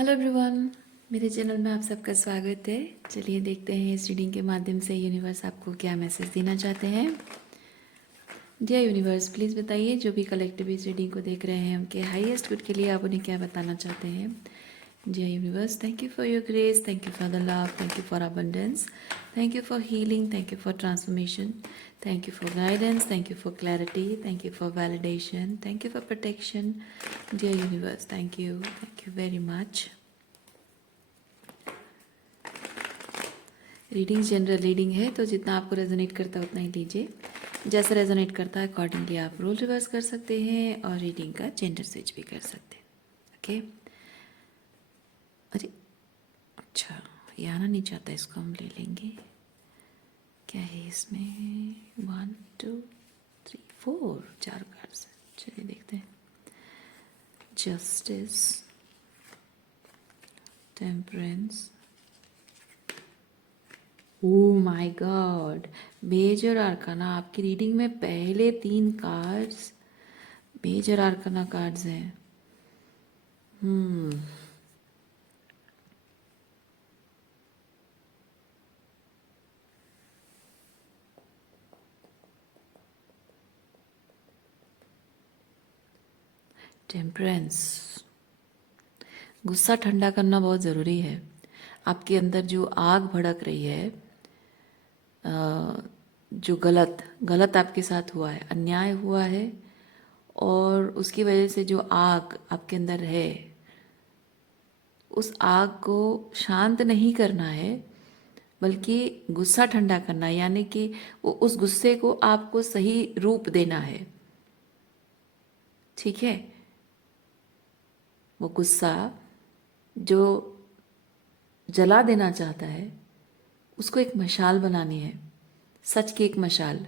Hello everyone, मेरे channel में आप सबका स्वागत है। चलिए देखते हैं इस रीडिंग के माध्यम से यूनिवर्स आपको क्या मैसेज देना चाहते हैं। डियर यूनिवर्स, प्लीज़ बताइए जो भी कलेक्टिव इस रीडिंग को देख रहे हैं उनके हाईएस्ट गुड के लिए आप उन्हें क्या बताना चाहते हैं। Dear universe, thank you for your grace, thank you for the love, thank you for abundance, thank you for healing, thank you for transformation, thank you for guidance, thank you for clarity, thank you for validation, thank you for protection. Dear universe, thank you very much. Reading general reading है तो जितना आपको resonate करता है उतना ही लीजिए। जैसा resonate करता है अकॉर्डिंगली आप रोल रिवर्स कर सकते हैं और रीडिंग का जेंडर स्विच भी कर सकते हैं। ओके। अरे अच्छा, ये आना नहीं चाहता, इसको हम ले लेंगे। क्या है इसमें? 1 2 3 4 4 कार्ड्स। चलिए देखते हैं। Justice, temperance, oh my god, major arcana. आपकी रीडिंग में पहले 3 कार्ड्स मेजर आर्काना कार्ड्स हैं। टेम्परेंस, गुस्सा ठंडा करना बहुत ज़रूरी है। आपके अंदर जो आग भड़क रही है, जो गलत गलत आपके साथ हुआ है, अन्याय हुआ है, और उसकी वजह से जो आग आपके अंदर है, उस आग को शांत नहीं करना है बल्कि गुस्सा ठंडा करना है। यानी कि वो उस गुस्से को आपको सही रूप देना है। ठीक है। वो गुस्सा जो जला देना चाहता है उसको एक मशाल बनानी है, सच की एक मशाल,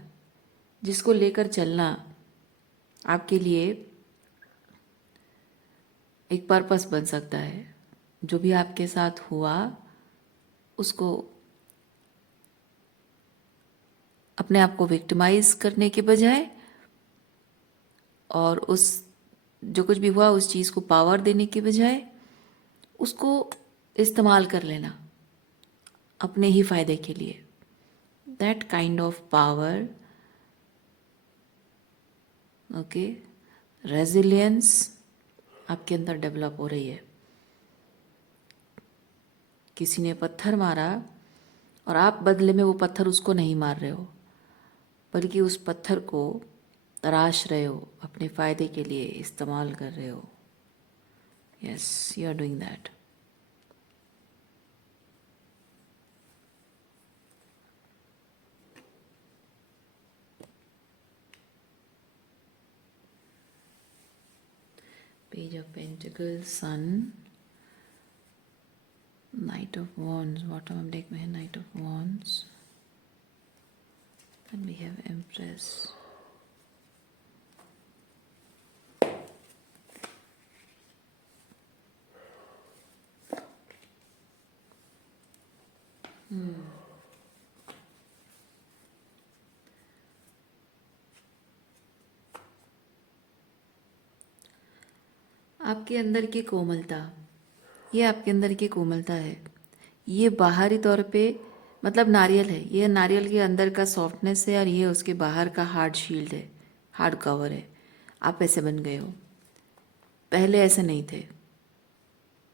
जिसको लेकर चलना आपके लिए एक पर्पस बन सकता है। जो भी आपके साथ हुआ उसको अपने आप को विक्टिमाइज करने के बजाय, और उस जो कुछ भी हुआ उस चीज़ को पावर देने के बजाय, उसको इस्तेमाल कर लेना अपने ही फायदे के लिए। That kind of power, okay, resilience आपके अंदर डेवलप हो रही है। किसी ने पत्थर मारा और आप बदले में वो पत्थर उसको नहीं मार रहे हो, बल्कि उस पत्थर को तराश रहे हो, अपने फ़ायदे के लिए इस्तेमाल कर रहे हो। Yes, you are doing that. Page of pentacles, sun, knight of wands, bottom of deck में है knight of wands, then we have empress. आपके अंदर की कोमलता, ये आपके अंदर की कोमलता है। ये बाहरी तौर पे मतलब नारियल है, ये नारियल के अंदर का सॉफ्टनेस है और ये उसके बाहर का हार्ड शील्ड है, हार्ड कवर है। आप ऐसे बन गए हो, पहले ऐसे नहीं थे,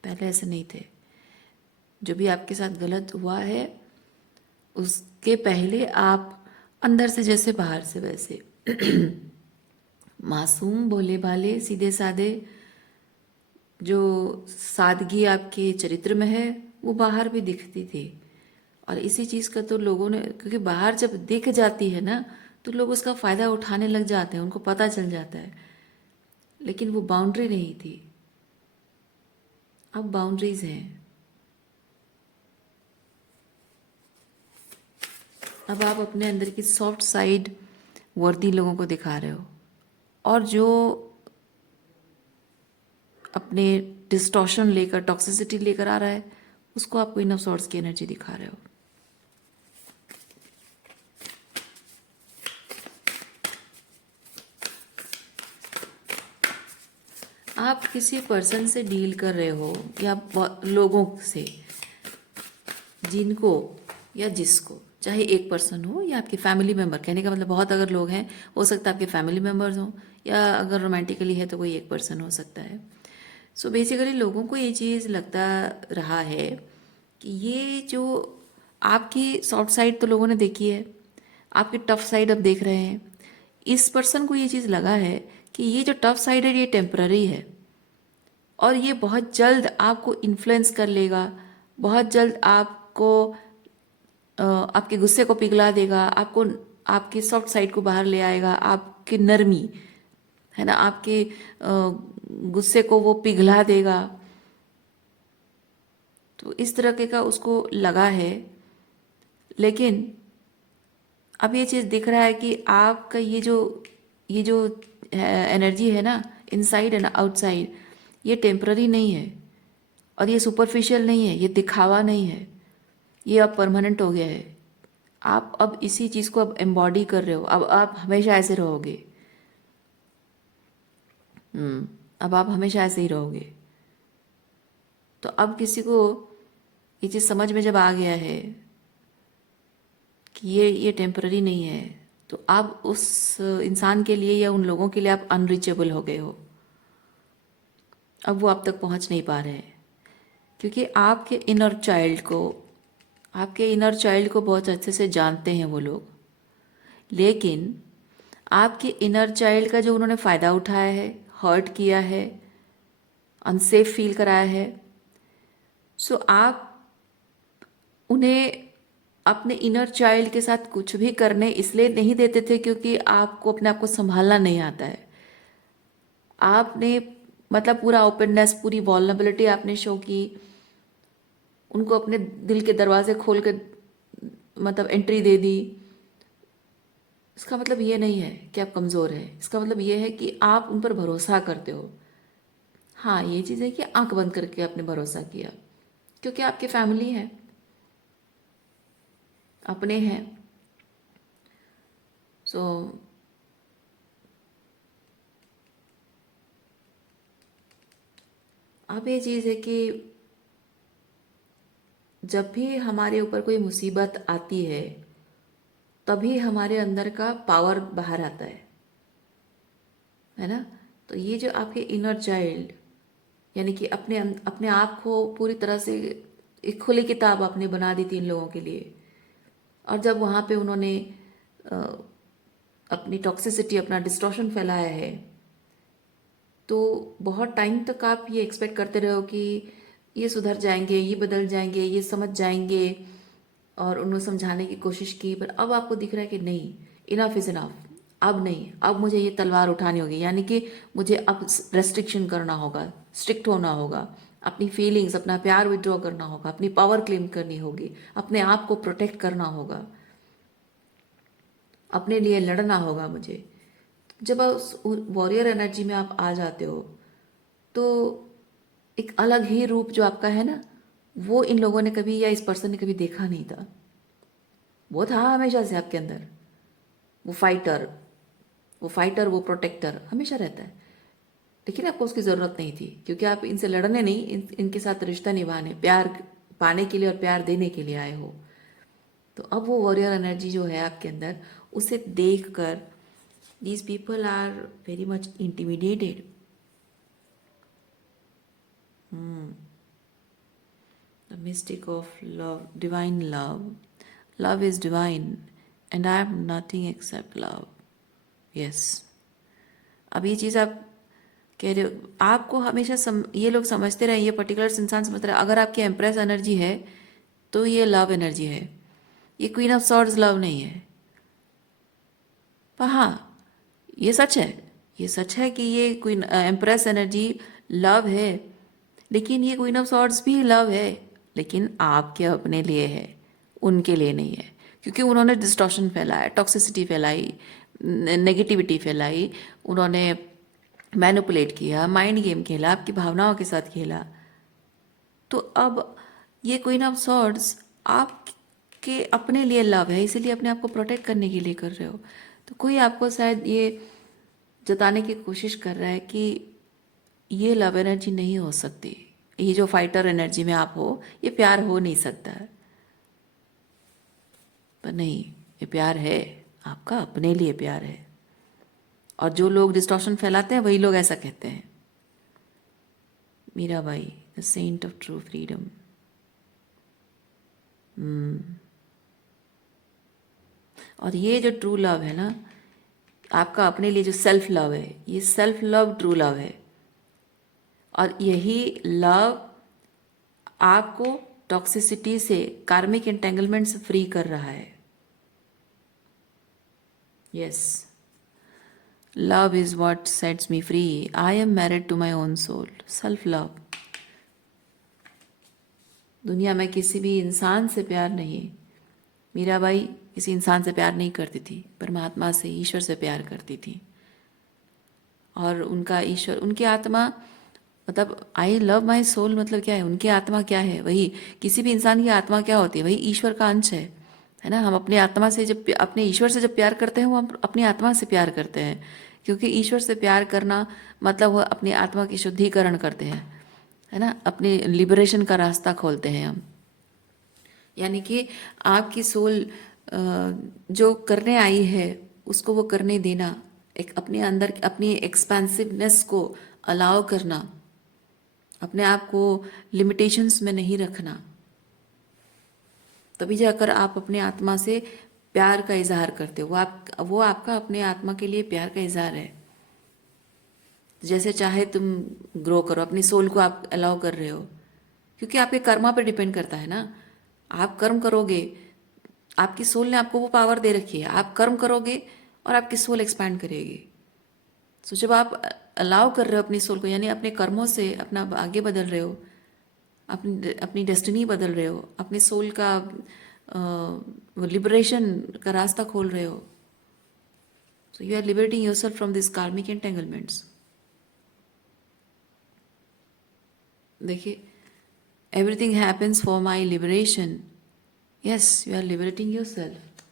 पहले ऐसे नहीं थे। जो भी आपके साथ गलत हुआ है उसके पहले आप अंदर से जैसे बाहर से वैसे मासूम, भोले भाले, सीधे साधे। जो सादगी आपके चरित्र में है वो बाहर भी दिखती थी। और इसी चीज़ का तो लोगों ने, क्योंकि बाहर जब दिख जाती है ना तो लोग उसका फ़ायदा उठाने लग जाते हैं, उनको पता चल जाता है। लेकिन वो बाउंड्री नहीं थी, अब बाउंड्रीज हैं। अब आप अपने अंदर की सॉफ्ट साइड वर्दी लोगों को दिखा रहे हो, और जो अपने डिस्टॉर्शन लेकर, टॉक्सिसिटी लेकर आ रहा है उसको आप क्वीन ऑफ सॉर्ड्स की एनर्जी दिखा रहे हो। आप किसी पर्सन से डील कर रहे हो या लोगों से, जिनको या जिसको, चाहे एक पर्सन हो या आपके फैमिली मेम्बर, कहने का मतलब बहुत अगर लोग हैं हो सकता है आपके फैमिली मेम्बर्स हों, या अगर रोमांटिकली है तो कोई एक पर्सन हो सकता है। सो बेसिकली लोगों को ये चीज़ लगता रहा है कि ये जो आपकी सॉफ्ट साइड तो लोगों ने देखी है, आपकी टफ साइड अब देख रहे हैं। इस पर्सन को ये चीज़ लगा है कि ये जो टफ साइड है ये टेम्पररी है और ये बहुत जल्द आपको इन्फ्लुएंस कर लेगा, बहुत जल्द आपको आपके गुस्से को पिघला देगा, आपको आपकी सॉफ्ट साइड को बाहर ले आएगा, आपकी नरमी है ना, आपके गुस्से को वो पिघला देगा। तो इस तरह के का उसको लगा है। लेकिन अब ये चीज़ दिख रहा है कि आपका ये जो एनर्जी है ना, इनसाइड एंड आउटसाइड, ये टेम्पररी नहीं है और ये सुपरफिशियल नहीं है, ये दिखावा नहीं है, ये अब परमानेंट हो गया है। आप अब इसी चीज़ को अब एम्बॉडी कर रहे हो, अब आप हमेशा ऐसे रहोगे। अब आप हमेशा ऐसे ही रहोगे। तो अब किसी को ये चीज़ समझ में जब आ गया है कि ये टेम्पररी नहीं है, तो आप उस इंसान के लिए या उन लोगों के लिए आप अनरीचेबल हो गए हो। अब वो आप तक पहुंच नहीं पा रहे हैं क्योंकि आपके इनर चाइल्ड को बहुत अच्छे से जानते हैं वो लोग। लेकिन आपके इनर चाइल्ड का जो उन्होंने फ़ायदा उठाया है, हर्ट किया है, अनसेफ फील कराया है, सो आप उन्हें अपने इनर चाइल्ड के साथ कुछ भी करने इसलिए नहीं देते थे क्योंकि आपको अपने आप को संभालना नहीं आता है। आपने मतलब पूरा ओपननेस, पूरी वॉल्नरेबिलिटी आपने शो की, उनको अपने दिल के दरवाजे खोल के मतलब एंट्री दे दी। इसका मतलब ये नहीं है कि आप कमज़ोर हैं, इसका मतलब ये है कि आप उन पर भरोसा करते हो। हाँ, ये चीज़ है कि आंख बंद करके आपने भरोसा किया क्योंकि आपकी फैमिली है, अपने हैं। सो अब ये चीज़ है कि जब भी हमारे ऊपर कोई मुसीबत आती है तभी हमारे अंदर का पावर बाहर आता है ना। तो ये जो आपके इनर चाइल्ड, यानी कि अपने आप को पूरी तरह से एक खुली किताब आपने बना दी थी इन लोगों के लिए, और जब वहाँ पे उन्होंने अ, अपनी टॉक्सिसिटी, अपना डिस्टॉर्शन फैलाया है, तो बहुत टाइम तक आप ये एक्सपेक्ट करते रहो कि ये सुधर जाएंगे, ये बदल जाएंगे, ये समझ जाएंगे, और उन्हें समझाने की कोशिश की। पर अब आपको दिख रहा है कि नहीं, इनफ इज़ इनफ, अब नहीं, अब मुझे ये तलवार उठानी होगी, यानी कि मुझे अब रेस्ट्रिक्शन करना होगा, स्ट्रिक्ट होना होगा, अपनी फीलिंग्स, अपना प्यार विड्रॉ करना होगा, अपनी पावर क्लेम करनी होगी, अपने आप को प्रोटेक्ट करना होगा, अपने लिए लड़ना होगा मुझे। जब उस वॉरियर एनर्जी में आप आ जाते हो तो एक अलग ही रूप जो आपका है ना, वो इन लोगों ने कभी या इस पर्सन ने कभी देखा नहीं था। वो था हमेशा से आपके अंदर, वो फाइटर, वो प्रोटेक्टर हमेशा रहता है। लेकिन आपको उसकी ज़रूरत नहीं थी क्योंकि आप इनसे लड़ने नहीं, इनके साथ रिश्ता निभाने, प्यार पाने के लिए और प्यार देने के लिए आए हो। तो अब वो वॉरियर एनर्जी जो है आपके अंदर, उसे देख कर these people are very much intimidated. The mystic of love, divine love. Love is divine and I am nothing except love. Yes. अब ये चीज़ आप कह रहे हो, आपको हमेशा ये लोग समझते रहे, ये पर्टिकुलर इंसान समझते रहे, अगर आपकी एम्प्रेस एनर्जी है तो ये लव एनर्जी है, ये क्वीन ऑफ सॉर्ड्स लव नहीं है। पर हाँ, ये सच है, ये सच है कि ये क्वीन एम्प्रेस एनर्जी लव है, लेकिन ये क्वीन ऑफ सॉर्ड्स भी लव है, लेकिन आपके अपने लिए है, उनके लिए नहीं है। क्योंकि उन्होंने डिस्टॉर्शन फैलाया, टॉक्सिसिटी फैलाई, नेगेटिविटी फैलाई, उन्होंने मैनिपुलेट किया, माइंड गेम खेला, आपकी भावनाओं के साथ खेला। तो अब ये क्वीन ऑफ सॉर्ड्स आपके अपने लिए लव है, इसीलिए अपने आप को प्रोटेक्ट करने के लिए कर रहे हो। तो कोई आपको शायद ये जताने की कोशिश कर रहा है कि ये लव एनर्जी नहीं हो सकती। ये जो फाइटर एनर्जी में आप हो, ये प्यार हो नहीं सकता है। पर नहीं, ये प्यार है, आपका अपने लिए प्यार है। और जो लोग डिस्टॉर्शन फैलाते हैं वही लोग ऐसा कहते हैं। Mirabai, the saint of true freedom. और ये जो ट्रू लव है ना, आपका अपने लिए जो सेल्फ लव है, ये सेल्फ लव ट्रू लव है। और यही लव आपको टॉक्सिसिटी से, कार्मिक एंटेंगलमेंट से फ्री कर रहा है। Yes, love is what sets me free. I am married to my own soul. Self love. दुनिया में किसी भी इंसान से प्यार नहीं। मीराबाई किसी इंसान से प्यार नहीं करती थी, परमात्मा से, ईश्वर से प्यार करती थी। और उनका ईश्वर, उनकी आत्मा, मतलब आई लव माई सोल मतलब क्या है, उनकी आत्मा क्या है, वही किसी भी इंसान की आत्मा क्या होती है, वही ईश्वर का अंश है ना। हम अपनी आत्मा से जब, अपने ईश्वर से जब प्यार करते हैं, वो हम अपनी आत्मा से प्यार करते हैं। क्योंकि ईश्वर से प्यार करना मतलब वो अपनी आत्मा की शुद्धिकरण करते हैं, है ना, अपनी लिबरेशन का रास्ता खोलते हैं हम। यानी कि आपकी सोल जो करने आई है उसको वो करने देना, एक अपने अंदर अपनी एक्सपेंसिवनेस को अलाउ करना, अपने आप को लिमिटेशंस में नहीं रखना। तभी जाकर आप अपने आत्मा से प्यार का इजहार करते हो। वो आपका अपने आत्मा के लिए प्यार का इजहार है। जैसे चाहे तुम ग्रो करो, अपनी सोल को आप अलाउ कर रहे हो, क्योंकि आपके कर्मा पर डिपेंड करता है ना। आप कर्म करोगे, आपकी सोल ने आपको वो पावर दे रखी है, आप कर्म करोगे और आपकी सोल एक्सपैंड करेगी। सो जब आप अलाउ कर रहे हो अपनी सोल को, यानी अपने कर्मों से अपना आगे बदल रहे हो, अपनी अपनी डेस्टिनी बदल रहे हो, अपने सोल का लिबरेशन का रास्ता खोल रहे हो। So you are liberating yourself from this karmic entanglements. देखिए, everything happens for my liberation. Yes, you are liberating yourself.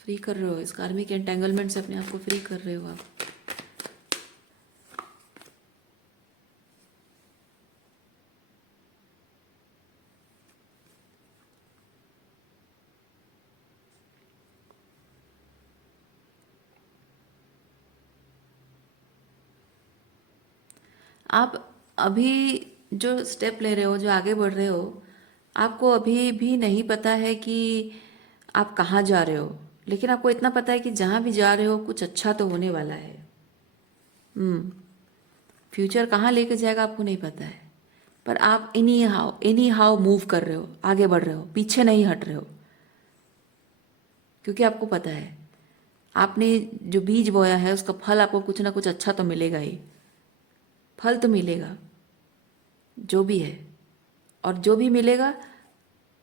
Free कर रहे हो, इस कार्मिक एंटेंगलमेंट से अपने आप को फ्री कर रहे हो आप। आप अभी जो स्टेप ले रहे हो, जो आगे बढ़ रहे हो, आपको अभी भी नहीं पता है कि आप कहाँ जा रहे हो, लेकिन आपको इतना पता है कि जहाँ भी जा रहे हो कुछ अच्छा तो होने वाला है। फ्यूचर कहाँ लेके जाएगा आपको नहीं पता है, पर आप एनी हाउ मूव कर रहे हो, आगे बढ़ रहे हो, पीछे नहीं हट रहे हो। क्योंकि आपको पता है आपने जो बीज बोया है उसका फल आपको कुछ ना कुछ अच्छा तो मिलेगा ही। फल तो मिलेगा जो भी है, और जो भी मिलेगा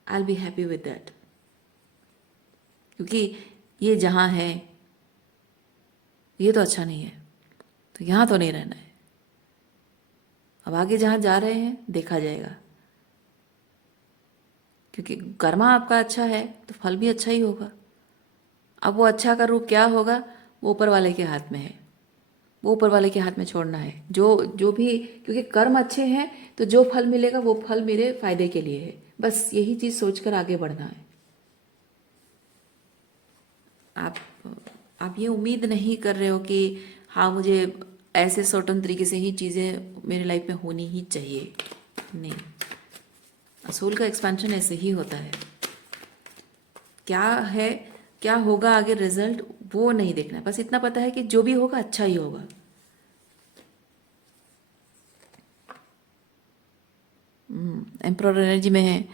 I will be happy with that. क्योंकि ये जहाँ है ये तो अच्छा नहीं है, तो यहाँ तो नहीं रहना है। अब आगे जहाँ जा रहे हैं देखा जाएगा। क्योंकि कर्मा आपका अच्छा है तो फल भी अच्छा ही होगा। अब वो अच्छा का रूप क्या होगा, वो ऊपर वाले के हाथ में है, वो ऊपर वाले के हाथ में छोड़ना है। जो जो भी, क्योंकि कर्म अच्छे हैं तो जो फल मिलेगा वो फल मेरे फायदे के लिए है। बस यही चीज़ सोचकर आगे बढ़ना है। आप आप ये उम्मीद नहीं कर रहे हो कि हाँ मुझे ऐसे सर्टन तरीके से ही चीज़ें मेरे लाइफ में होनी ही चाहिए। नहीं, सोल का एक्सपेंशन ऐसे ही होता है। क्या है, क्या होगा आगे रिजल्ट, वो नहीं देखना है। बस इतना पता है कि जो भी होगा अच्छा ही होगा। एम्परर एनर्जी में है।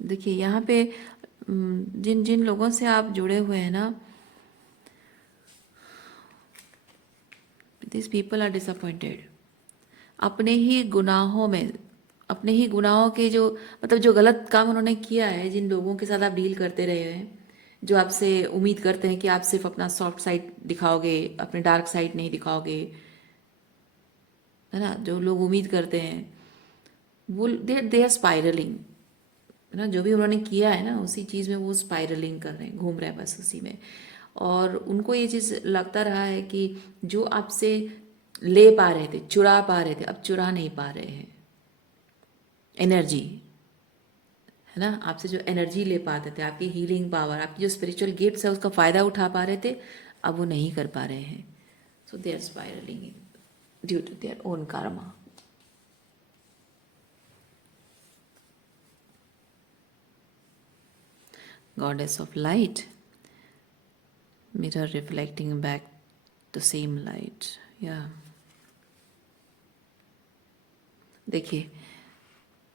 देखिए यहाँ पे जिन जिन लोगों से आप जुड़े हुए हैं ना, दिस पीपल आर डिसअपॉइंटेड अपने ही गुनाहों में, अपने ही गुनाहों के जो, मतलब जो गलत काम उन्होंने किया है, जिन लोगों के साथ आप डील करते रहे हैं, जो आपसे उम्मीद करते हैं कि आप सिर्फ अपना सॉफ्ट साइड दिखाओगे, अपने डार्क साइड नहीं दिखाओगे, है ना, जो लोग उम्मीद करते हैं वो दे आर स्पाइरलिंग। है ना, जो भी उन्होंने किया है ना उसी चीज़ में वो स्पाइरलिंग कर रहे हैं, घूम रहे हैं बस उसी में। और उनको ये चीज़ लगता रहा है कि जो आपसे ले पा रहे थे, चुरा पा रहे थे, अब चुरा नहीं पा रहे हैं एनर्जी, है ना। आपसे जो एनर्जी ले पाते थे, आपकी हीलिंग पावर, आपकी जो स्पिरिचुअल गिफ्ट्स है उसका फ़ायदा उठा पा रहे थे, अब वो नहीं कर पा रहे हैं। So they are spiralling due to their own karma. Goddess of light, mirror reflecting back the same light. Yeah. देखिए,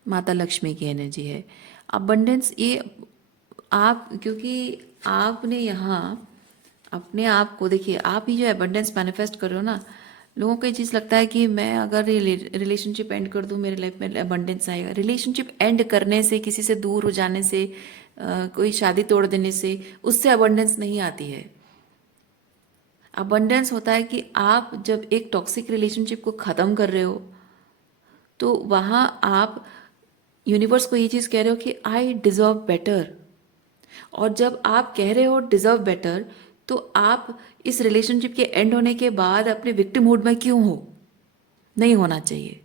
माता लक्ष्मी की एनर्जी है, अबंडेंस। ये आप, क्योंकि आपने यहाँ अपने आप को, देखिए आप ही जो अबंडेंस मैनिफेस्ट कर रहे हो ना, लोगों को ये चीज़ लगता है कि मैं अगर रिलेशनशिप एंड कर दूँ मेरे लाइफ में अबंडेंस आएगा। रिलेशनशिप एंड करने से, किसी से दूर हो जाने से, कोई शादी तोड़ देने से, उससे अबंडेंस नहीं आती है। अबंडेंस होता है कि आप जब एक टॉक्सिक रिलेशनशिप को ख़त्म कर रहे हो, तो वहाँ आप यूनिवर्स को ये चीज़ कह रहे हो कि आई डिज़र्व बेटर। और जब आप कह रहे हो डिज़र्व बेटर, तो आप इस रिलेशनशिप के एंड होने के बाद अपने विक्टिमहुड में क्यों हो? नहीं होना चाहिए,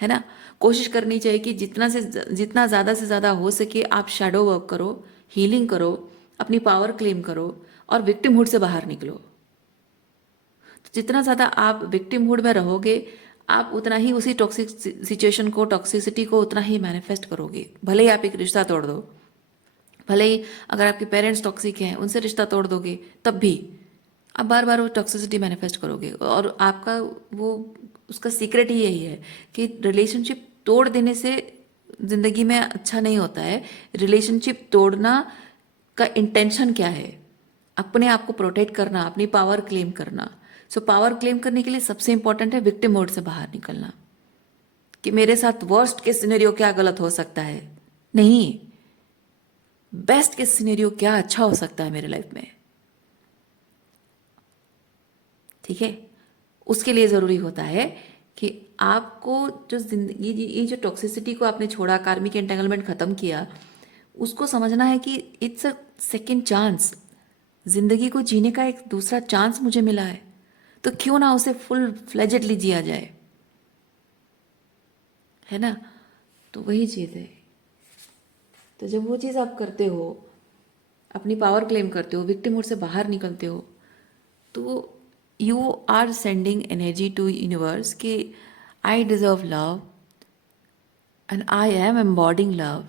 है ना। कोशिश करनी चाहिए कि जितना ज़्यादा से ज़्यादा हो सके आप शैडो वर्क करो, हीलिंग करो, अपनी पावर क्लेम करो और विक्टिमहुड से बाहर निकलो। तो जितना ज़्यादा आप विक्टिमहुड में रहोगे, आप उतना ही उसी टॉक्सिक सिचुएशन को, टॉक्सिसिटी को उतना ही मैनिफेस्ट करोगे। भले ही आप एक रिश्ता तोड़ दो, भले ही अगर आपके पेरेंट्स टॉक्सिक हैं उनसे रिश्ता तोड़ दोगे, तब भी आप बार बार वो टॉक्सिसिटी मैनिफेस्ट करोगे। और आपका वो, उसका सीक्रेट ही यही है कि रिलेशनशिप तोड़ देने से ज़िंदगी में अच्छा नहीं होता है। रिलेशनशिप तोड़ना का इंटेंशन क्या है? अपने आप को प्रोटेक्ट करना, अपनी पावर क्लेम करना। सो पावर क्लेम करने के लिए सबसे इंपॉर्टेंट है विक्टिम मोड से बाहर निकलना, कि मेरे साथ वर्स्ट के सिनेरियो क्या गलत हो सकता है, नहीं, बेस्ट के सिनेरियो क्या अच्छा हो सकता है मेरे लाइफ में। ठीक है, उसके लिए ज़रूरी होता है कि आपको जो जिंदगी, ये जो टॉक्सिसिटी को आपने छोड़ा, कार्मिक एंटेंगलमेंट ख़त्म किया, उसको समझना है कि इट्स अ सेकेंड चांस। जिंदगी को जीने का एक दूसरा चांस मुझे मिला है, तो क्यों ना उसे फुल फ्लेजेडली जिया जाए, है ना। तो वही चीज़ है। तो जब वो चीज़ आप करते हो, अपनी पावर क्लेम करते हो, विक्टिम मोड से बाहर निकलते हो, तो you are sending energy to universe कि I deserve love and I am embodying love,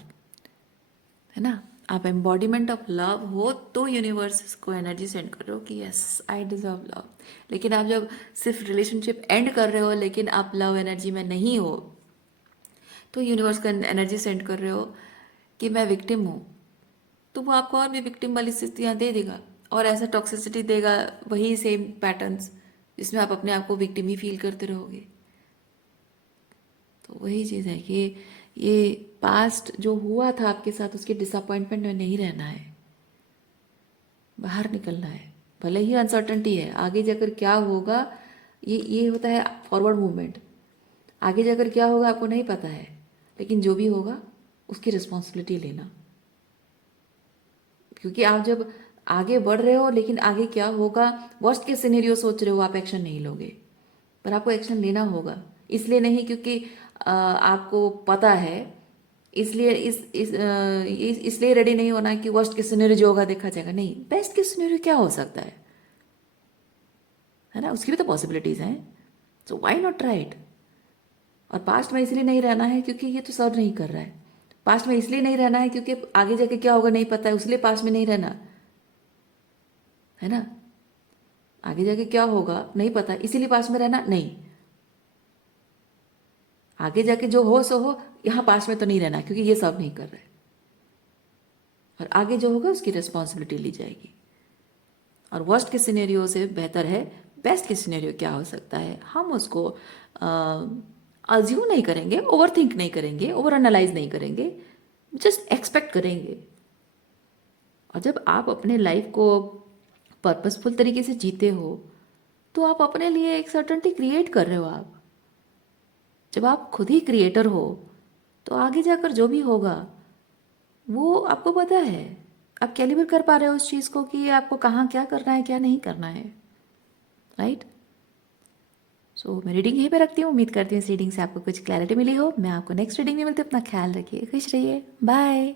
है ना। आप एम्बॉडीमेंट ऑफ लव हो तो यूनिवर्स को एनर्जी सेंड कर रहे हो कि यस आई डिज़र्व लव। लेकिन आप जब सिर्फ रिलेशनशिप एंड कर रहे हो लेकिन आप लव एनर्जी में नहीं हो, तो यूनिवर्स को एनर्जी सेंड कर रहे हो कि मैं विक्टिम हूँ, तो वो आपको और भी विक्टिम वाली स्थितियाँ दे देगा और ऐसा टॉक्सिसिटी देगा, वही सेम पैटर्न्स जिसमें आप अपने आप को विक्टिम ही फील करते रहोगे। तो वही चीज़ है कि ये पास्ट जो हुआ था आपके साथ, उसके डिसअपॉइंटमेंट में नहीं रहना है, बाहर निकलना है। भले ही अनसर्टनटी है, आगे जाकर क्या होगा, ये होता है फॉरवर्ड मूवमेंट। आगे जाकर क्या होगा आपको नहीं पता है, लेकिन जो भी होगा उसकी रिस्पॉन्सिबिलिटी लेना। क्योंकि आप जब आगे बढ़ रहे हो, लेकिन आगे क्या होगा, वर्स्ट के सिनेरियो सोच रहे हो, आप एक्शन नहीं लोगे, पर आपको एक्शन लेना होगा। इसलिए नहीं क्योंकि आपको पता है, इसलिए इसलिए रेडी नहीं होना कि वर्स्ट के सिनेरियो जो होगा देखा जाएगा, नहीं, बेस्ट के सिनेरियो क्या हो सकता है ना, उसकी भी तो पॉसिबिलिटीज हैं। So why not try it. और पास्ट में इसलिए नहीं रहना है क्योंकि ये तो सर्व नहीं कर रहा है। पास्ट में इसलिए नहीं रहना है क्योंकि आगे जाके क्या होगा नहीं पता है, उसलिए पास्ट में नहीं रहना, है ना। आगे जाके क्या होगा नहीं पता, इसीलिए पास्ट में रहना नहीं। आगे जाके जो हो सो हो, यहाँ पास्ट में तो नहीं रहना क्योंकि ये सब नहीं कर रहे। और आगे जो होगा उसकी रिस्पॉन्सिबिलिटी ली जाएगी। और वर्स्ट के सिनेरियो से बेहतर है बेस्ट के सिनेरियो क्या हो सकता है, हम उसको अज्यूम नहीं करेंगे, ओवर थिंक नहीं करेंगे, ओवर एनालाइज नहीं करेंगे, जस्ट एक्सपेक्ट करेंगे। और जब आप अपने लाइफ को पर्पसफुल तरीके से जीते हो, तो आप अपने लिए एक सर्टेनिटी क्रिएट कर रहे हो। आप जब आप खुद ही क्रिएटर हो, तो आगे जाकर जो भी होगा वो आपको पता है, आप कैलिबर कर पा रहे हो उस चीज़ को कि आपको कहाँ क्या करना है क्या नहीं करना है, राइट। सो मैं रीडिंग यहीं पे रखती हूँ। उम्मीद करती हूँ इस रीडिंग से आपको कुछ क्लैरिटी मिली हो। मैं आपको नेक्स्ट रीडिंग में मिलती हूँ। अपना ख्याल रखिए, खुश रहिए, बाय।